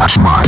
Cashman.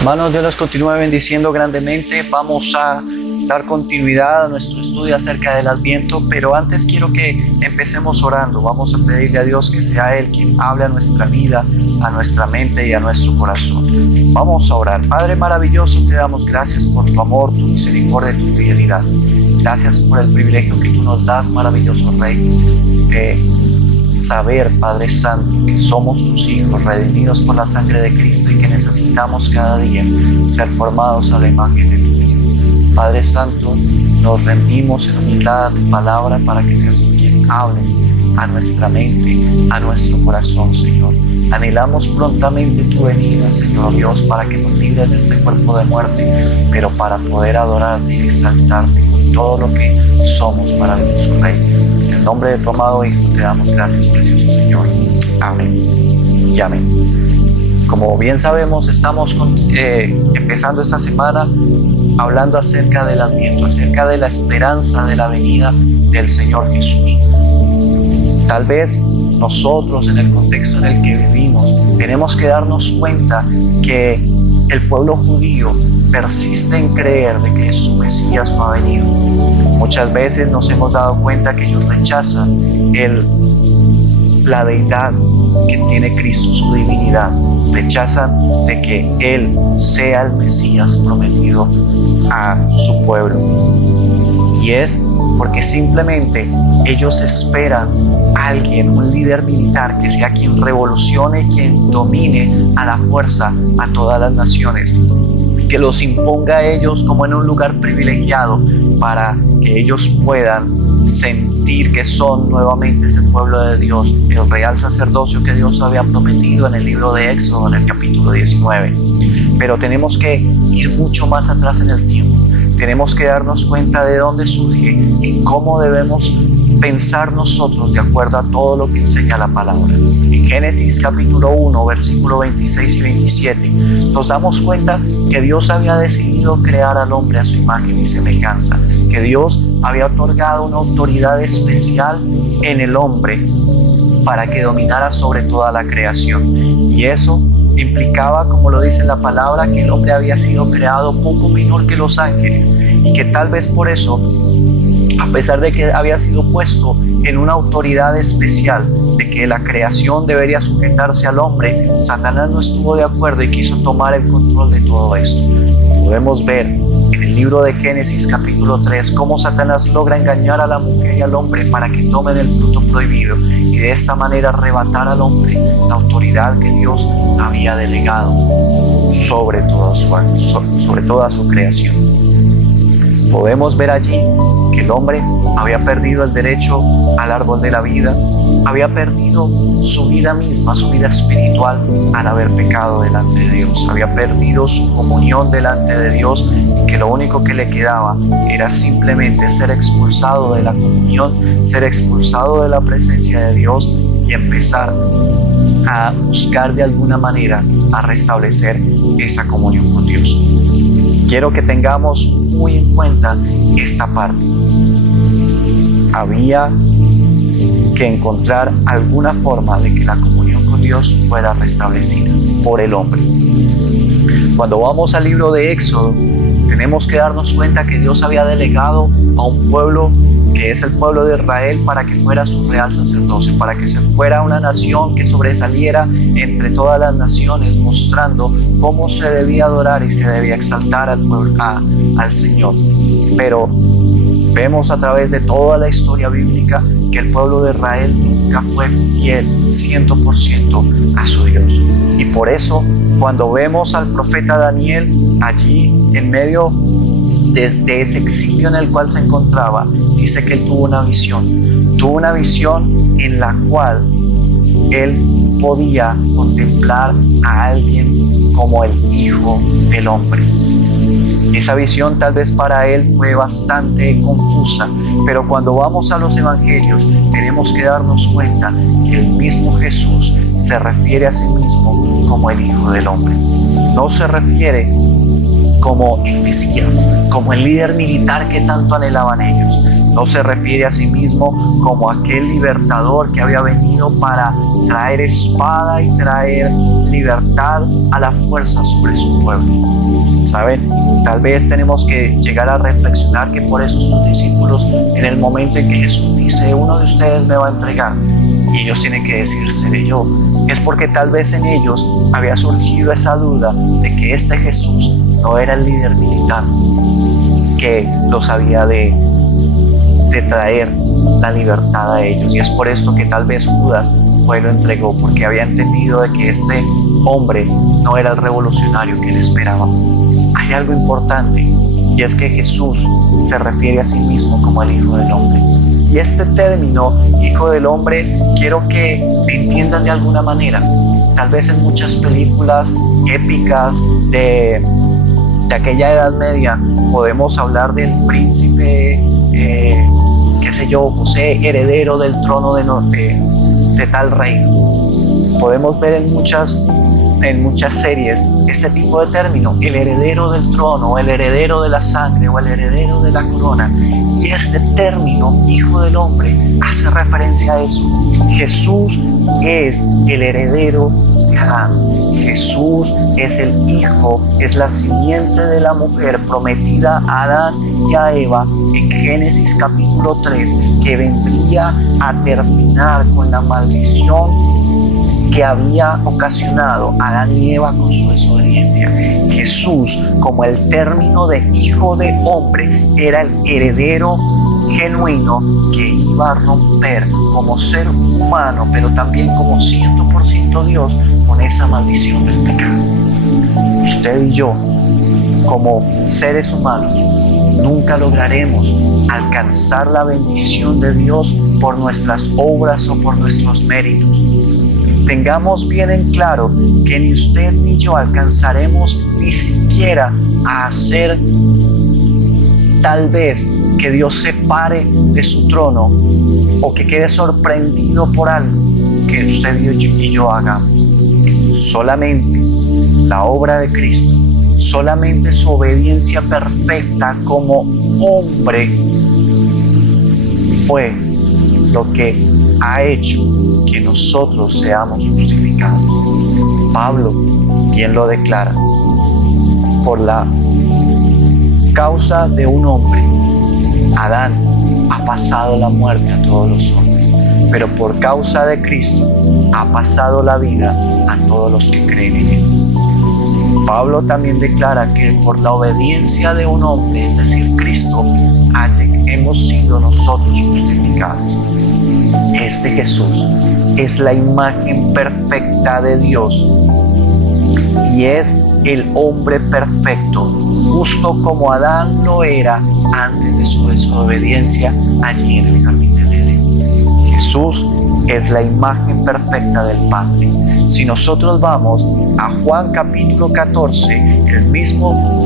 Hermanos, Dios los continúe bendiciendo grandemente. Vamos a dar continuidad a nuestro estudio acerca del Adviento, pero antes quiero que empecemos orando. Vamos a pedirle a Dios que sea Él quien hable a nuestra vida, a nuestra mente y a nuestro corazón. Vamos a orar. Padre maravilloso, te damos gracias por tu amor, tu misericordia y tu fidelidad. Gracias por el privilegio que tú nos das, maravilloso Rey, de saber, Padre Santo, que somos tus hijos, redimidos por la sangre de Cristo y que necesitamos cada día ser formados a la imagen de tu Hijo. Padre Santo, nos rendimos en humildad a tu palabra para que seas tú quien hables a nuestra mente, a nuestro corazón, Señor. Anhelamos prontamente tu venida, Señor Dios, para que nos libres de este cuerpo de muerte, pero para poder adorarte y exaltarte con todo lo que somos, maravilloso Rey. En el nombre de tu amado Hijo te damos gracias, precioso Señor. Amén y amén. Como bien sabemos, estamos empezando esta semana hablando acerca del Adviento, acerca de la esperanza de la venida del Señor Jesús. Tal vez nosotros, en el contexto en el que vivimos, tenemos que darnos cuenta que el pueblo judío persiste en creer de que su Mesías no ha venido. Muchas veces nos hemos dado cuenta que ellos rechazan la deidad que tiene Cristo, su divinidad. Rechazan de que Él sea el Mesías prometido a su pueblo. Y es porque simplemente ellos esperan a alguien, un líder militar, que sea quien revolucione, quien domine a la fuerza a todas las naciones, que los imponga a ellos como en un lugar privilegiado para que ellos puedan sentir que son nuevamente ese pueblo de Dios, el real sacerdocio que Dios había prometido en el libro de Éxodo, en el capítulo 19. Pero tenemos que ir mucho más atrás en el tiempo. Tenemos que darnos cuenta de dónde surge y cómo debemos pensar nosotros de acuerdo a todo lo que enseña la palabra. En Génesis capítulo 1, versículo 26 y 27, nos damos cuenta que Dios había decidido crear al hombre a su imagen y semejanza, que Dios había otorgado una autoridad especial en el hombre para que dominara sobre toda la creación. Y eso implicaba, como lo dice la palabra, que el hombre había sido creado poco menor que los ángeles y que tal vez por eso, a pesar de que había sido puesto en una autoridad especial de que la creación debería sujetarse al hombre, Satanás no estuvo de acuerdo y quiso tomar el control de todo esto. Podemos ver en el libro de Génesis capítulo 3 cómo Satanás logra engañar a la mujer y al hombre para que tomen el fruto prohibido y de esta manera arrebatar al hombre la autoridad que Dios había delegado sobre toda su creación. Podemos ver allí que el hombre había perdido el derecho al árbol de la vida, había perdido su vida misma, su vida espiritual al haber pecado delante de Dios, había perdido su comunión delante de Dios y que lo único que le quedaba era simplemente ser expulsado de la comunión, ser expulsado de la presencia de Dios y empezar a buscar de alguna manera a restablecer esa comunión con Dios. Quiero que tengamos muy en cuenta esta parte. Había que encontrar alguna forma de que la comunión con Dios fuera restablecida por el hombre. Cuando vamos al libro de Éxodo, tenemos que darnos cuenta que Dios había delegado a un pueblo que es el pueblo de Israel para que fuera su real sacerdocio, para que se fuera una nación que sobresaliera entre todas las naciones, mostrando cómo se debía adorar y se debía exaltar al Señor. Pero vemos a través de toda la historia bíblica que el pueblo de Israel nunca fue fiel 100% a su Dios. Y por eso, cuando vemos al profeta Daniel allí en medio de ese exilio en el cual se encontraba, dice que él tuvo una visión en la cual él podía contemplar a alguien como el Hijo del Hombre. Esa visión tal vez para él fue bastante confusa, pero cuando vamos a los evangelios tenemos que darnos cuenta que el mismo Jesús se refiere a sí mismo como el Hijo del Hombre. No se refiere como el Mesías, como el líder militar que tanto anhelaban ellos. No se refiere a sí mismo como aquel libertador que había venido para traer espada y traer libertad a la fuerza sobre su pueblo. ¿Saben? Tal vez tenemos que llegar a reflexionar que por eso sus discípulos, en el momento en que Jesús dice, uno de ustedes me va a entregar, y ellos tienen que decir, seré yo, es porque tal vez en ellos había surgido esa duda de que este Jesús no era el líder militar que los había de traer la libertad a ellos, y es por esto que tal vez Judas fue y lo entregó, porque había entendido de que este hombre no era el revolucionario que él esperaba. Hay algo importante, y es que Jesús se refiere a sí mismo como el Hijo del Hombre. Y este término, Hijo del Hombre, quiero que entiendan de alguna manera. Tal vez en muchas películas épicas de aquella Edad Media podemos hablar del príncipe, qué sé yo, José, heredero del trono de tal reino. Podemos ver en muchas series este tipo de término, el heredero del trono, o el heredero de la sangre, o el heredero de la corona. Y este término, Hijo del Hombre, hace referencia a eso. Jesús es el heredero de Adán. Jesús es el Hijo, es la simiente de la mujer prometida a Adán y a Eva en Génesis capítulo 3, que vendría a terminar con la maldición que había ocasionado Adán y Eva con su desobediencia. Jesús, como el término de Hijo de Hombre, era el heredero genuino que iba a romper como ser humano, pero también como 100% Dios, con esa maldición del pecado. Usted y yo, como seres humanos, nunca lograremos alcanzar la bendición de Dios por nuestras obras o por nuestros méritos. Tengamos bien en claro que ni usted ni yo alcanzaremos ni siquiera a hacer tal vez que Dios se pare de su trono o que quede sorprendido por algo que usted y yo hagamos. Solamente la obra de Cristo, solamente su obediencia perfecta como hombre fue lo que ha hecho que nosotros seamos justificados. Pablo bien lo declara: por la causa de un hombre, Adán ha pasado la muerte a todos los hombres, pero por causa de Cristo ha pasado la vida a todos los que creen en él. Pablo también declara que por la obediencia de un hombre, es decir, Cristo, hemos sido nosotros justificados. Este Jesús es la imagen perfecta de Dios y es el hombre perfecto, justo como Adán lo era antes de su desobediencia allí en el jardín del Edén. Jesús es la imagen perfecta del Padre. Si nosotros vamos a Juan capítulo 14, el mismo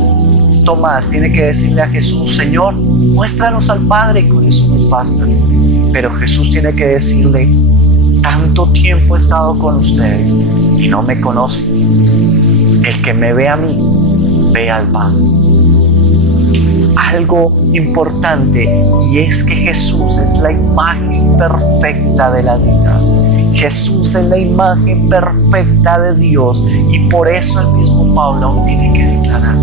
Tomás tiene que decirle a Jesús: Señor, muéstranos al Padre y con eso nos basta. Pero Jesús tiene que decirle: tanto tiempo he estado con ustedes y no me conocen. El que me ve a mí, ve al Padre. Algo importante, y es que Jesús es la imagen perfecta de la vida. Jesús es la imagen perfecta de Dios, y por eso el mismo Pablo aún tiene que declarar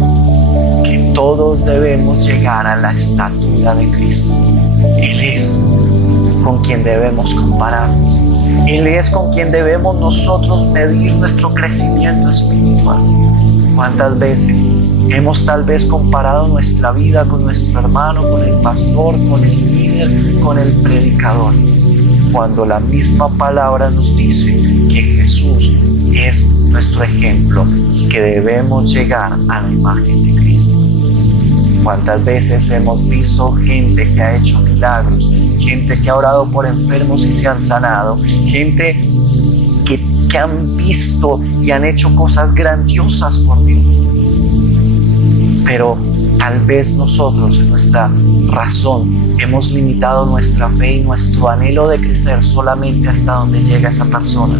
que todos debemos llegar a la estatura de Cristo. Él es con quien debemos compararnos. Él es con quien debemos nosotros medir nuestro crecimiento espiritual. ¿Cuántas veces hemos tal vez comparado nuestra vida con nuestro hermano, con el pastor, con el líder, con el predicador? Cuando la misma palabra nos dice que Jesús es nuestro ejemplo y que debemos llegar a la imagen de Cristo. ¿Cuántas veces hemos visto gente que ha hecho milagros, gente que ha orado por enfermos y se han sanado, gente que han visto y han hecho cosas grandiosas por Dios? Pero Tal vez nosotros en nuestra razón hemos limitado nuestra fe y nuestro anhelo de crecer solamente hasta donde llega esa persona,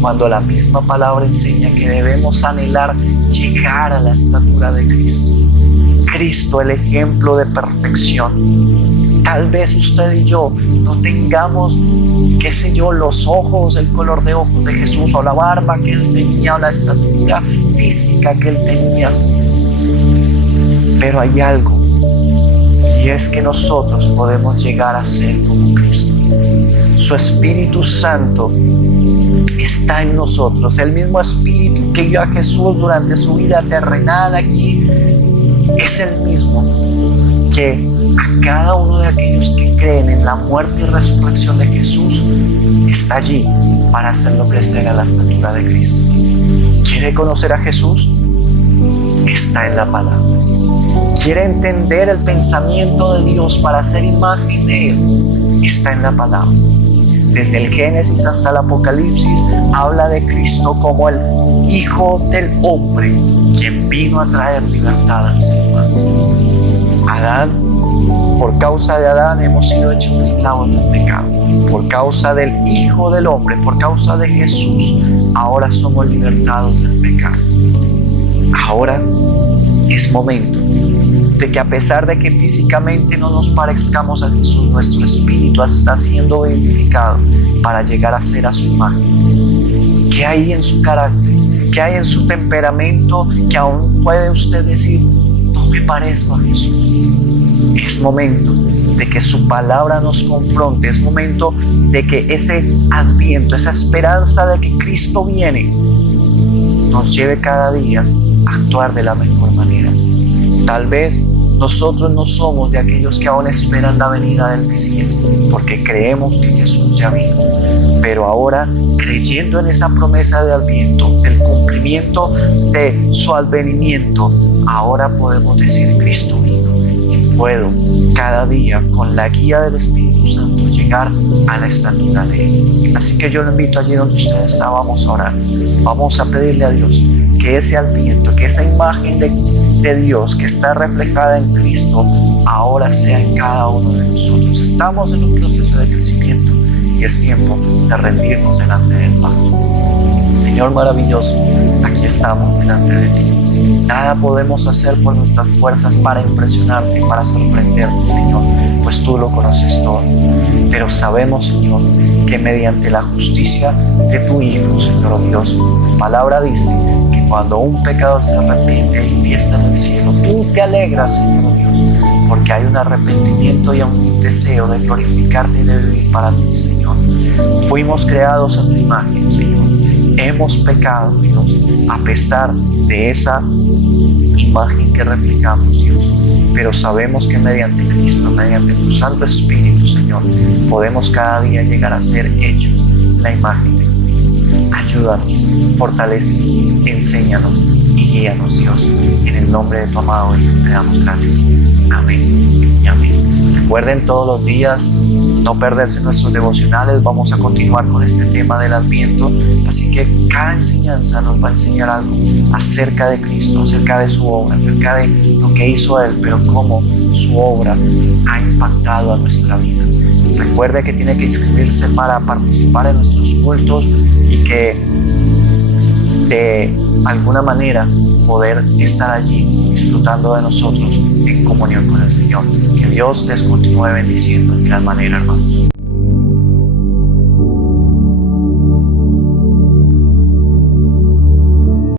cuando la misma palabra enseña que debemos anhelar llegar a la estatura de Cristo. Cristo, el ejemplo de perfección. Tal vez usted y yo no tengamos, qué sé yo, los ojos, el color de ojos de Jesús, o la barba que Él tenía, o la estatura física que Él tenía. Pero hay algo, y es que nosotros podemos llegar a ser como Cristo. Su Espíritu Santo está en nosotros. El mismo Espíritu que guió a Jesús durante su vida terrenal aquí es el mismo que a cada uno de aquellos que creen en la muerte y resurrección de Jesús está allí para hacerlo crecer a la estatura de Cristo. ¿Quiere conocer a Jesús? Está en la palabra. ¿Quiere entender el pensamiento de Dios para hacer imagen de Él? Está en la palabra. Desde el Génesis hasta el Apocalipsis habla de Cristo como el Hijo del Hombre, quien vino a traer libertad al ser humano. Adán, por causa de Adán hemos sido hechos esclavos del pecado. Por causa del Hijo del Hombre, por causa de Jesús, ahora somos libertados del pecado. Ahora es momento de que, a pesar de que físicamente no nos parezcamos a Jesús, nuestro espíritu está siendo vivificado para llegar a ser a su imagen. ¿Qué hay en su carácter? ¿Qué hay en su temperamento que aún puede usted decir, no me parezco a Jesús? Es momento de que su palabra nos confronte. Es momento de que ese adviento, esa esperanza de que Cristo viene, nos lleve cada día a actuar de la mejor manera. Tal vez nosotros no somos de aquellos que aún esperan la venida del Mesías, porque creemos que Jesús ya vino. Pero ahora, creyendo en esa promesa de adviento, del cumplimiento de su advenimiento, ahora podemos decir, Cristo vino, y puedo cada día, con la guía del Espíritu Santo, llegar a la estatura de Él. Así que yo lo invito, allí donde usted está, vamos a orar. Vamos a pedirle a Dios que ese adviento, que esa imagen de Dios que está reflejada en Cristo, ahora sea en cada uno de nosotros. Estamos en un proceso de crecimiento y es tiempo de rendirnos delante del Padre. Señor maravilloso, aquí estamos delante de ti. Nada podemos hacer por nuestras fuerzas para impresionarte, para sorprenderte, Señor, pues tú lo conoces todo. Pero sabemos, Señor, que mediante la justicia de tu Hijo, Señor Dios, tu palabra dice que cuando un pecador se arrepiente, hay fiesta en el cielo. Tú te alegras, Señor Dios, porque hay un arrepentimiento y un deseo de glorificarte y de vivir para ti, Señor. Fuimos creados a tu imagen, Señor. Hemos pecado, Dios, a pesar de esa imagen que reflejamos, Dios. Pero sabemos que mediante Cristo, mediante tu Santo Espíritu, Señor, podemos cada día llegar a ser hechos la imagen de Cristo. Ayúdanos, fortalécenos, enséñanos y guíanos, Dios. En el nombre de tu amado Hijo te damos gracias. Amén y amén. Recuerden todos los días no perderse nuestros devocionales. Vamos a continuar con este tema del Adviento, así que cada enseñanza nos va a enseñar algo acerca de Cristo, acerca de su obra, acerca de lo que hizo Él, pero cómo su obra ha impactado a nuestra vida. Recuerde que tiene que inscribirse para participar en nuestros cultos y que de alguna manera poder estar allí disfrutando de nosotros en comunión con el Señor. Que Dios les continúe bendiciendo de gran manera, hermanos.